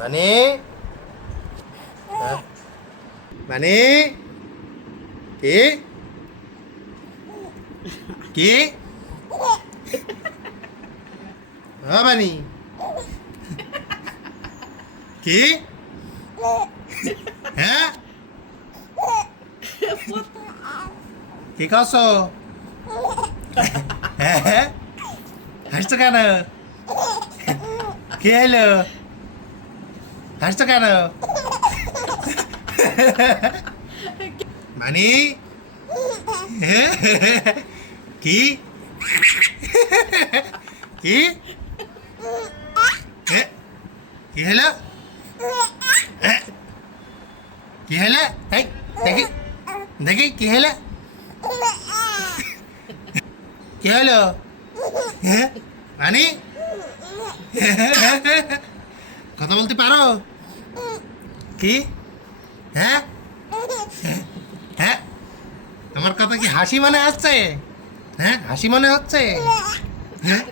মানে মানে কি কি বানি কি হ্যাঁ কি কস হ্যাঁ হাসছো কেন কি হলো হাসছো কেন মানে কি কি কি হলো কি হলো এই দেখি দেখি কি হলো কি হলো মানে কথা বলতে পারো কি হ্যাঁ হ্যাঁ আমার কথা কি হাসি মনে হচ্ছে হ্যাঁ হাসি মনে হচ্ছে হ্যাঁ